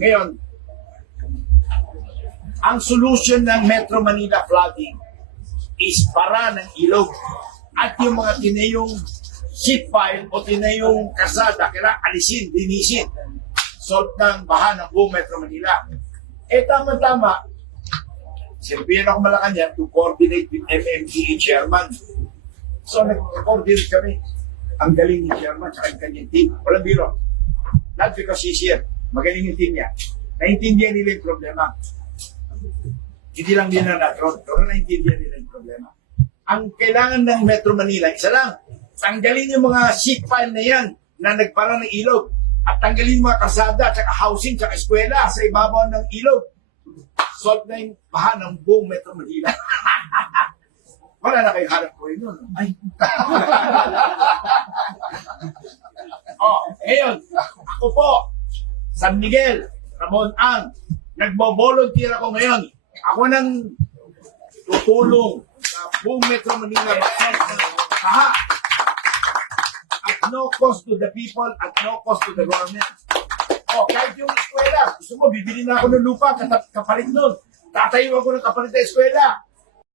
Ngayon, ang solution ng Metro Manila flooding is para ng ilog at yung mga tinayong sheet pile o tinayong kasada, kailangan alisin, linisin. Solve ng baha ng buong Metro Manila. Eh, tama-tama, sinabihan ako Malacanang to coordinate with MMDA chairman. So, nag-coordinate kami. Ang galing ni chairman sa kanyang team. Walang biro. Not because he's here. Magaling yung team niya. Naintindihan nila yung problema. Hindi lang din na natron, pero naintindihan nila yung problema. Ang kailangan ng Metro Manila, isa lang, tanggalin yung mga sheet pile na yan na nagpara ng ilog at tanggalin yung mga kasada at housing at eskwela sa ibabaw ng ilog. Solve na yung baha ng buong Metro Manila. Wala na kayo harap ko yun. Ay. Ngayon, ako po, San Miguel, Ramon Ang, nagbo-volunteer ako ngayon. Ako nang tutulong sa buong Metro Manila baha at no cost to the people at no cost to the government. Kahit yung eskwela, gusto mo, bibili na ako ng lupa, kapalit nun. Tatayo ako ng kapalit na eskwela.